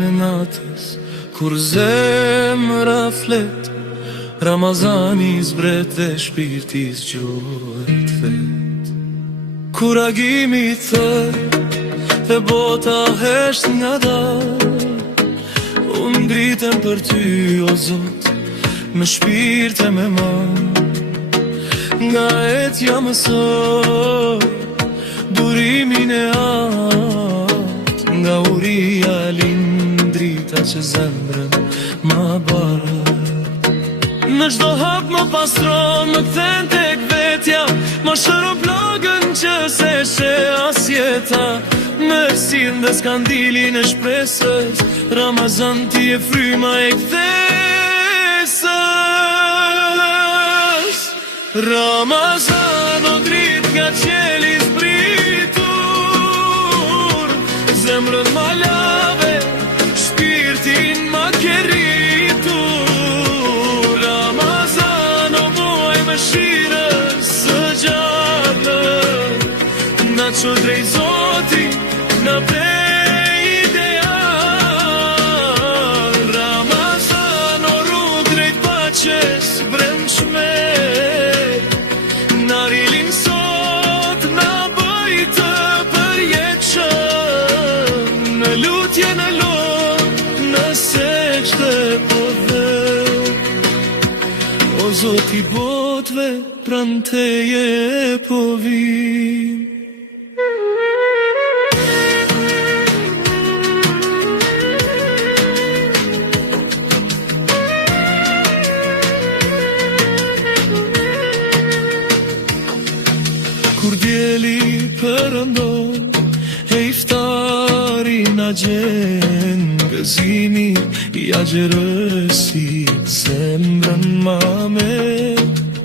e natës, kur zemra flet, Ramazani zbret dhe shpirti zgjohet vet. Kur agimi thër dhe bota hesht nga dar, unë ngritem për ty o Zot, me shpirt e me man. Nga etja mësoj durimin e atë, nga uria lindrita që zemrën ma barë. Në çdo hap më pastron, më kthen tek vetja, më shëro plagën që se she as jeta. Më sin dhe skandilin e shpresës, Ramazan ti e fryma e kthesës. Ramazan o drit nga qeli zbritur, zemrën ma lave, shpirtin ma keritur. Ramazan o muaj me shirës së gjallë, na që drejt Zoti, na prej ideal. Ramazan o rrugë drejt paqes brendshme, na rilin sot, na bëj të përjetshëm, në lutje në lot, në sejdë po dhe. O Zoti i botëve, pran teje po vim. Kur djeli përëndon, e iftari na gjen, gëzimi i agjerësit, zemrën ma me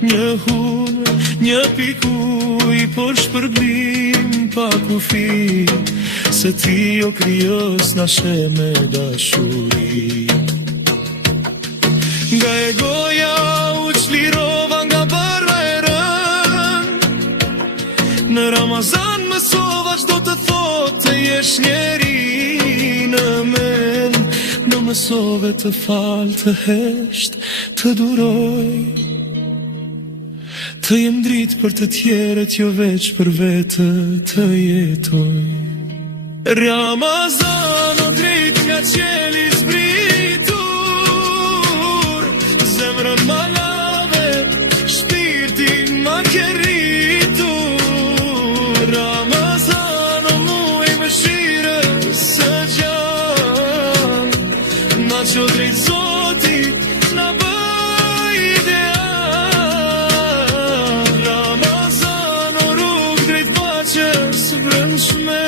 një hunë, një pikuj, por shpërblim pa kufi, se ti o krijës na she me dashuri. Nga e goja u qlirova nga barra e rën, në Ramazan mësova çdo të thotë të jesh njeri në men. Në mësove të fal, të hesht, të duroj, të jem dritë për të tjerët, jo veç për vete të jetoj. Ramazan o drejt nga qeli zbritur, zemrën ma lave, shpirtin ma keritur. Ramazan o muaj me shirës së gjallë, na që drejt Zoti, na bëj ideal. Ramazan o rrugë drejt paqes brendshme,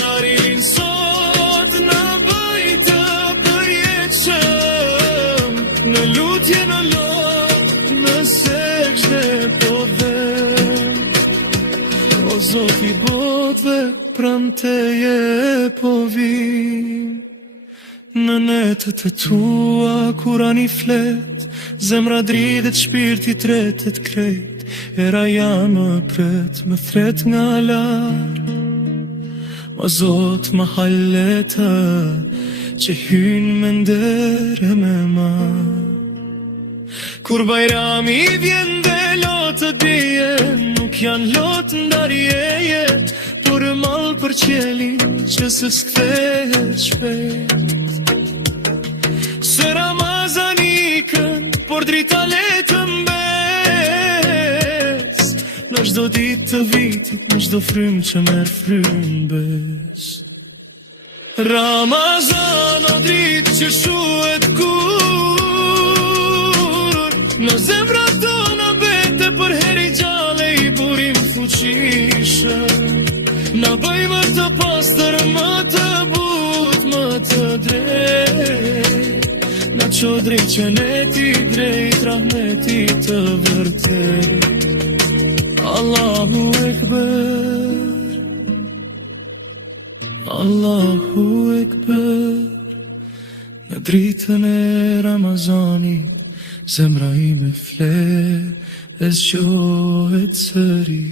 na rilin sot, na bëj të përjetshëm, në lutje në lot, në sejdë po dhe. O Zoti i botëve, pran teje po vim. Në netët e tua, Kurani flet, zemra dridhet, shpirti tretet krejt, era jam më pret, më thret nga larë. Ma Zot ma haleta, që hyn me nder e me ma. Kur bajrami vjen dhe lotë dije, nuk janë lotë ndarjeje, por mal për qelin që se s'kthehet shpejt. Se Ramazan ikën, por drita letë mbes, në çdo ditë të vitit, në çdo frymë që merr frymëbes. Ramazan o dritë që shuhet kur, në zemrat tona bete për heri gjale i burim fuqishëm. Na bëj më të pastër, më të but, më të drejt, na qo drejt qeneti drejt, rahmeti të vërtet. Allahu Ekber, Allahu Ekber. Në dritën e Ramazanit, zemra ime fle, e zgjohet sëri.